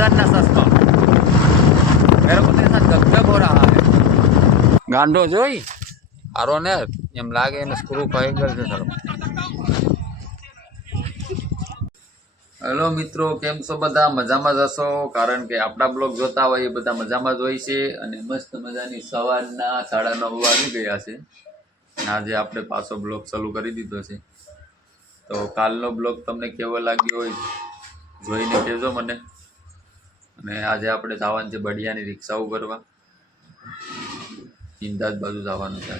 50,000 ना सस्ता। मेरे को तेरे साथ गपगप हो रहा है। गांडो जोई आरो ने एम लागे ने स्क्रू खाई गल છે સર। હેલો મિત્રો, કેમ છો બધા? મજામાં જ હશો, કારણ કે આપણા બ્લોગ જોતા હોય એ બધા મજામાં જ હોય છે। અને મસ્ત મજાની સવારના 9:30 વાગી ગયા છે। આજે આપણે પાછો બ્લોગ ચાલુ કરી દીધો છે। તો કાલનો બ્લોગ તમને કેવો લાગ્યો હોય જોઈને કહેજો મને। અને આજે આપણે જવાનું છે બડિયાની રિક્ષાઓ ભરવા, ઇંદાજ બાજુ જવાનું છે।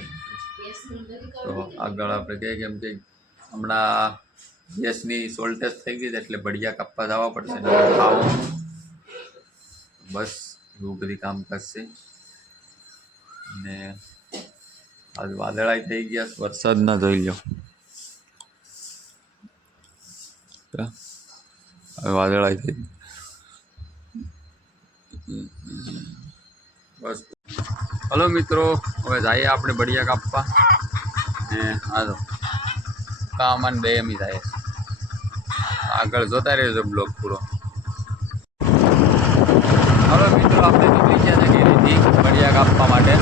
તો આગળ આપણે કહીએ કેમ કે હમણાં ગેસની શોર્ટેજ થઈ ગઈ છે એટલે બડિયા કાપવા જવા પડશે ને ખાવું બસ એવું બધી કામકાજ છે। અને આજ વાદળાઈ થઈ ગયા, વરસાદ ના જોઈ લો, વાદળાઈ થઈ બસ। હલો મિત્રો, હવે જઈએ આપણે બડિયા કાપવા ને હાલો કામ અને બે એમ જાય। આગળ જોતા રહેજો બ્લોગ પૂરો। હવે મિત્રો આપણે નીકળી ગયા છે ઘરેથી બડિયા કાપવા માટે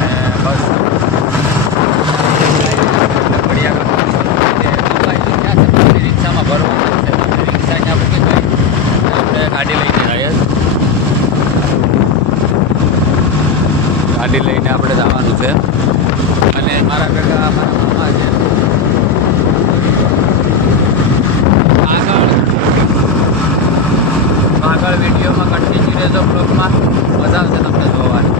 ને બસ બડિયા કાપવા રિક્ષામાં ભરવાનું છે। રિક્ષા ત્યાં મૂકી ગઈ આપણે ગાડી લઈને જઈએ, ગાડી લઈને આપણે જવાનું છે। અને મારા ભેગા મારા મામા છે। આગળ વિડીયોમાં કન્ટિન્યુ રહેજો, બ્લોગમાં મજા આવશે તમને જોવાની।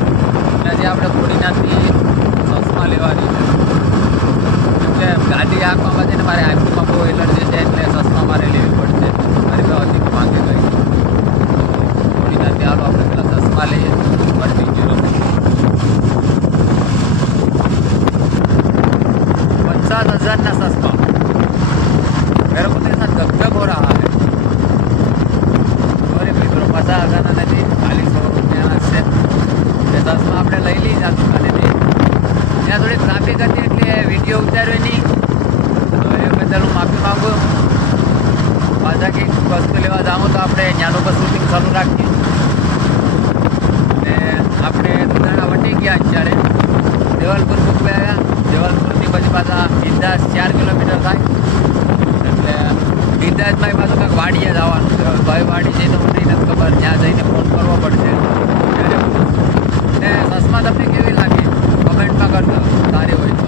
ત્યાંથી આપણે ખોડીનાથી ચશ્મા લેવાની છે, એટલે ગાડી આંખમાં છે ને મારે આંખમાં બહુ એલર્જી છે એટલે ચશ્મા મારે લેવી પડશે। મારી તો હજી માંગે ગઈ ખોડીનાથી। હાલો આપણે પેલા ચશ્મા લઈએ, કન્ટિન્યુ રહો। 50,000 ना सस्ता। मेरे को तेरे साथ गपगप हो रहा है। अरे मित्रों 50,000 ना नहीं, खाली 100 रुपया से चश्मा આપણે લઈ લીધા દુકાનેથી। ત્યાં થોડી ટ્રાફિક હતી એટલે વિડીયો ઉતાર્યો નહીં, તો એ બદલ હું માફી માગું। પાછા કંઈક વસ્તુ લેવા જાઉં તો આપણે ત્યાંનું પર શૂટિંગ ચાલુ રાખીએ। અને આપણે દુધાણા વટી ગયા અત્યારે, દેવાલપુર મૂકવા આવ્યા। દેવાલપુરની પછી પાછા ઇંદાજ 4 કિલોમીટર થાય એટલે ઇંદાજમાં પાછું કંઈક વાડીએ જવાનું છે। ભાઈ વાડી જઈને મને નથી ખબર, ત્યાં જઈને ફોન કરવો પડશે। ને ચશ્મા તમને કેવી લાગી કમેન્ટમાં કરજો, સારી હોય તો।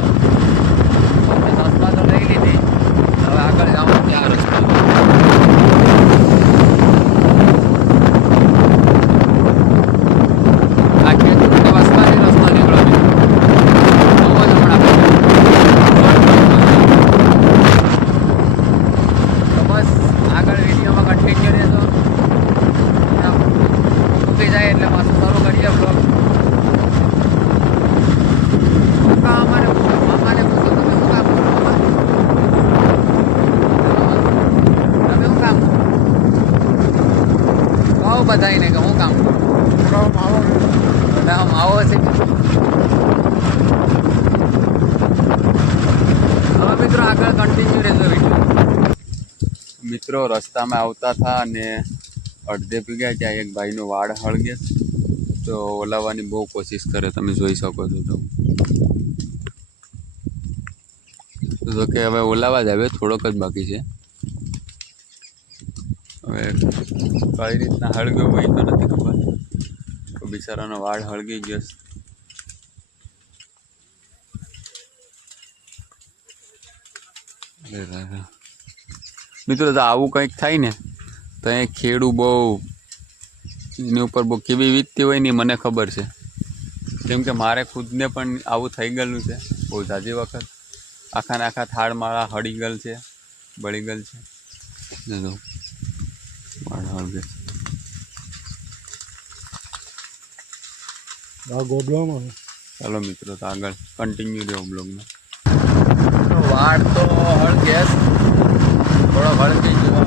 ચશ્મા તો લઈ લીધી, હવે આગળ જવાનું ત્યાં રસ્તો આ ખેતર વસવાથી રસ્તો નીકળો બધાને કે હું કામ કરું આવો છે। હવે મિત્રો આગળ કન્ટિન્યુ રહેજો વિડીયો। મિત્રો રસ્તામાં આવતા હતા અને અડધે પી ગયા ત્યાં એક ભાઈનો વાળ હળગે તો ઓલાવવાની બહુ કોશિશ કરે, તમે જોઈ શકો છો। તો કે હવે ઓલાવા જ આવે, થોડોક જ બાકી છે। હવે કઈ રીતના હળગ્યો હોય તો નથી ખબર, તો બિચારાનો વાળ હળગી ગયો છે। મિત્રો તો આવું કંઈક થાય ને તો એ ખેડૂ બહુ એની ઉપર બહુ કેવી વીતતી હોય ને મને ખબર છે, કેમ કે મારે ખુદને પણ આવું થઈ ગયેલું છે બહુ ઝાઝી વખત। આખા ને આખા થાળ માળા હળી ગયેલ છે, બળી ગયેલ છે। ચાલો મિત્રો તો આગળ કન્ટિન્યુ રહ્યો બ્લોગમાં। વાળ તો હળગે, થોડો હળગી ગયો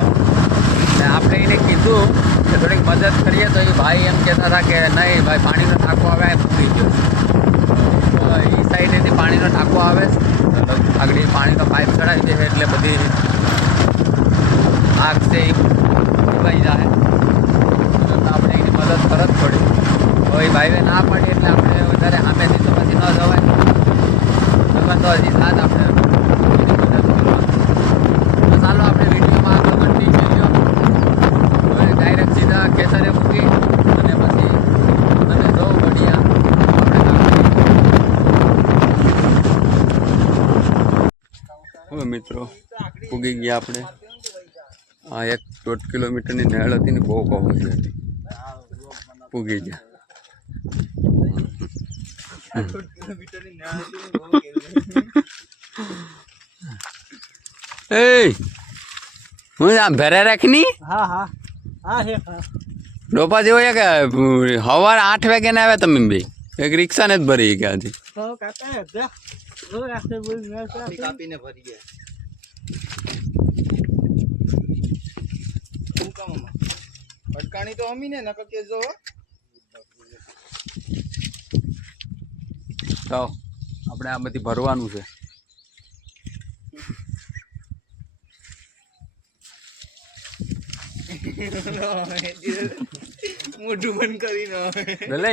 ને આપણે એને કીધું કે થોડીક મદદ કરીએ તો એ ભાઈ એમ કહેતા હતા કે નહીં ભાઈ પાણીનો ટાંકો આવે ફૂટી ગયો। એ સાઈડેથી પાણીનો ટાંકો આવે આગળ પાણીનો પાઇપ ચડાવી દે એટલે બધી આગ છે એ ફૂલાઈ જાય। હાઈવે ના પડી એટલે આપણે વધારે સામેથી તો પછી ન જવાય. તો હજી સાત આપણે તો ચાલો આપણે વિડીયોમાં આગળ કન્ટિન્યુ હવે ડાયરેક્ટ સીધા ખેતરે મૂકી અને પછી મને જવું બઢિયા હવે મિત્રો પૂગી ગયા આપણે. આ 1.5 કિલોમીટરની નહેળ હતી ને બહુ પહોંચી હતી. પૂગી ગયા. એ હું આમ ભેરે રાખની ડોપા જેવો એક સવારે 8 વાગે ને આવ્યા તમે બે એક રિક્ષા ને જ ભરી ગયા હતી. કાપીને ભરી ગયા અટકાણી તો અમી ને નકર કે જો તો આપણે આ બધી ભરવાનું છે. મોઢું બંધ કરીને બેલ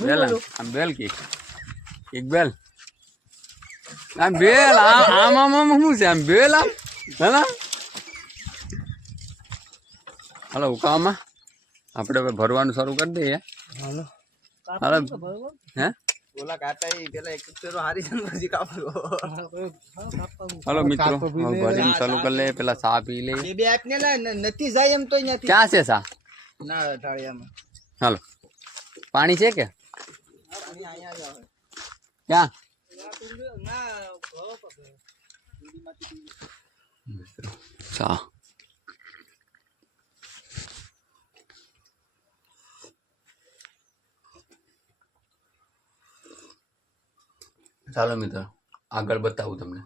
બેલ આમ બેલ કી એક બેલ આમ બેલ આમ આમ આમ શું છે આમ બેલ આમ હેલા હાલો ઉકામાં આપણે હવે ભરવાનું શરૂ કરી દઈએ. હાલો હે ઓલા કાટા પેલા એક ફેરો હારી જન પછી કાપલો. હાલો મિત્રો ભરીને ચાલુ કરી લે. પેલા ચા પી લે. બે આપને લે નથી જાય એમ તો અહીંયાથી. ક્યાં છે ચા? ના ઢાળિયામાં. હાલો પાણી છે કે પાણી અહીંયા જ આવે. ક્યાં? ચા ચાલો મિત્રો આગળ બતાવું તમને.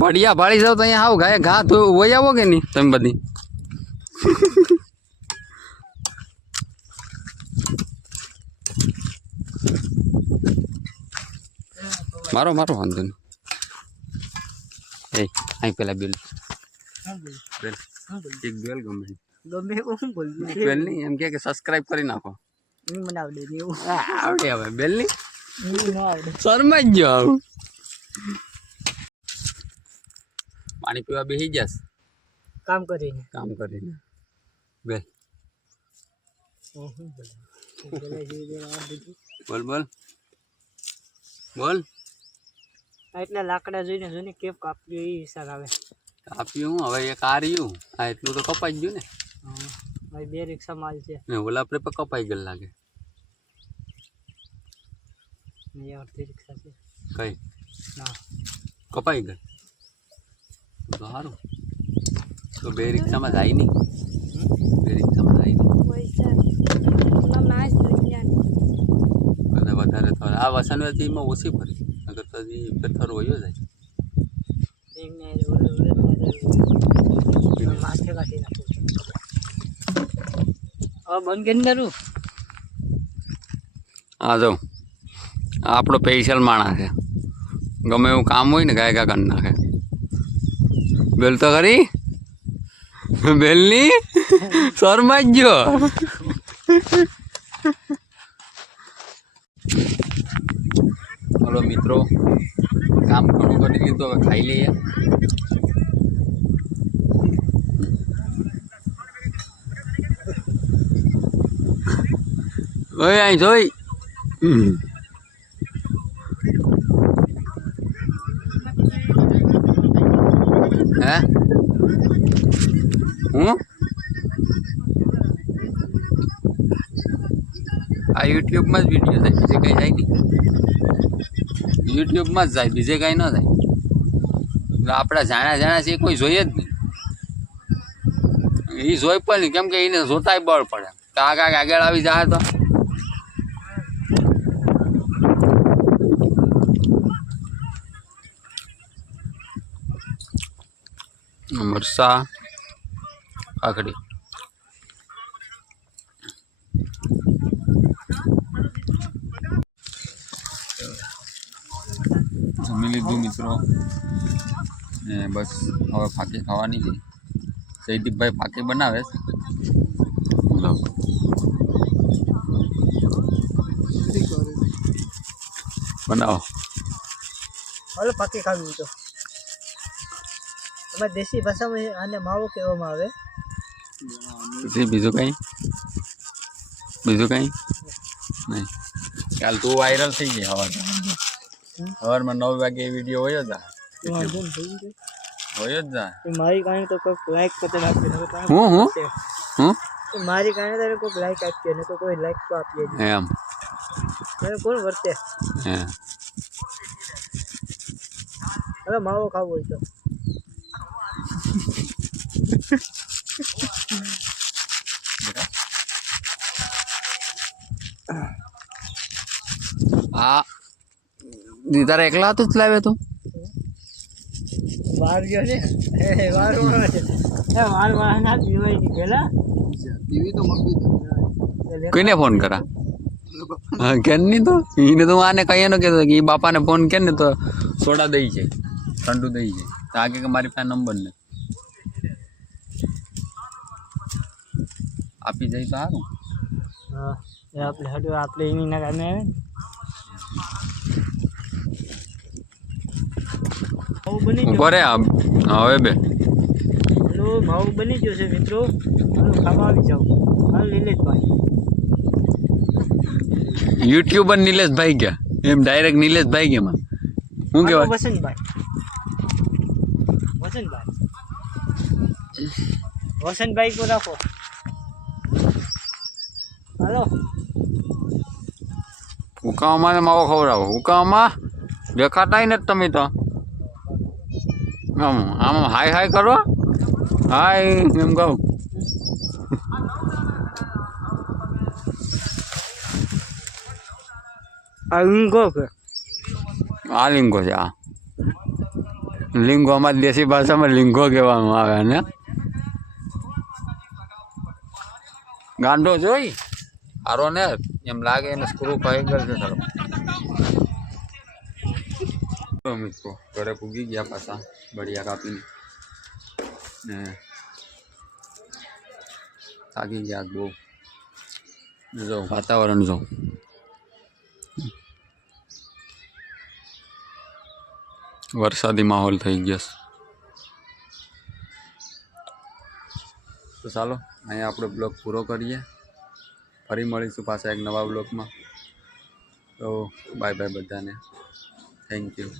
બઢિયા ભાળી જાવ તો અહીંયા આવ ઘા ઘા તો વહી આવો કે નહીં તમે બધી. મારો મારો વાંધો નહીં. એ અહીં પેલા બેલ બેલ એક બેલ ગમે બેલ નહીં એમ કે સબસ્ક્રાઇબ કરી નાખો. આવડે હવે બેલ નહીં શરમાઈ જ ગયો. આવું પાણી પીવા બેસી જશ કામ કરીને બેલ બોલ બોલ બોલ. એટલે લાકડા જોઈને જોઈને કેપ કાપ્યું એ હિસાબ આવે. કાપ્યું હવે એક આ રહ્યું આ એટલું તો કપાઈ ગયું ને. ભાઈ બે રિક્ષા માલ છે ને ઓલા આપણે પણ કપાઈ ગયેલ લાગે. અડધી રિક્ષા છે કઈ ના કપાઈ ગઈ તો સારું. તો બે રિક્ષામાં જાય નહીં. બે રિક્ષામાં જાય નહીં કદાચ વધારે થોડે આ વસનવાથીમાં ઓછી ફરી અગર તો હજી પથ્થર વયો જાય. માથે કાઢી નાખું હવે બંધ કરી દઉં. હા જો આપણો સ્પેશિયલ માણસ છે. ગમે એવું કામ હોય ને ગાયકા કરી નાખે. બેલ તો ખરી બેલની શરમાઈ જ ગયો. હલો મિત્રો કામ ઘણું કરી લીધું હવે ખાઈ લઈએ. ઓય અહીં જોઈ હે હું આ યુટ્યુબમાં જ વિડીયો થાય બીજે કંઈ જાય નહીં. યુટ્યુબમાં જ જાય બીજે કાંઈ ન થાય. આપણા જાણ્યા છે કોઈ જોઈએ જ નહીં. એ જોઈ પણ નહીં કેમ કે એને જોતાય બળ પડે. કાંક આગળ આવી જાય તો મરસા કાકડી મિત્રો ને બસ હવે ફાકી ખાવાની છે. જયદીપભાઈ ફાકી બનાવે છે. બનાવો હાલો પાકી ખાવી તો અમારે દેશી ભાષામાં આને માવો કહેવામાં આવે. પછી બીજું કંઈ નહીં. કાલ તું વાયરલ થઈ ગઈ સવારમાં 9 વાગે વિડીયો હોય જ મારી કારણે તો કોઈક લાઈક કરતા આપી મારી કારણે તારે કોઈક લાઈક આપીએ ને કોઈ લાઈક તો આપીએ એમ તારે કોણ વર્તે. હવે માવો ખાવો હોય તો આ તારે એકલા હતું જ લાવે તું વાર ગયો ને વાર ના પીવાય નહીં પેલા પીવી તો મગવી તો કોઈને ફોન કરા હા કેમ નહીં તો એને તો આને કહીએ ને કહેતો કે એ બાપાને ફોન કે ને તો સોડા દઈ છે ઠંડુ દઈ છે તો આગે કે મારી પાસે નંબર ને આપી જાય તો સારું. હા આપણે હટું આપણે એની ના કામે આવે માવું બની ગયું. બરે હવે બે હાલો માવું બની ગયું છે મિત્રો. હાલો ખાવા આવી જાઓ. હાલો નિલેશભાઈ યુટ્યુબર નિલેશભાઈ ગયા એમ ડાયરેક્ટ નિલેશભાઈ ગયા માં શું કહેવાય વસંતભાઈ કો રાખો. હાલો ઉકામાં માવો ખવડાવો ઉકામાં દેખાતાય નથી તમે તો આમ આમ હાય હાય કરો હાય એમ કહું આ ઊંઘો કે આ લીંગો છે આ લીંગો અમારી દેશી ભાષામાં લીંગો કહેવામાં આવે ને ગાંડો જોઈ હારો ને એમ લાગે એને સ્ક્રૂ ખાઈ ગયો છે ખરો મિત્રો ઘરે પૂગી ગયા પાછા બળિયા કાપીને ને થાકી ગયા બહુ જો વાતાવરણ જો વરસાદી માહોલ થઈ ગયો તો ચાલો અહીંયા આપણો બ્લોગ પૂરો કરીએ. ફરી મળીશું પાછા એક નવા બ્લોગમાં. તો બાય બાય બધાને. Thank you.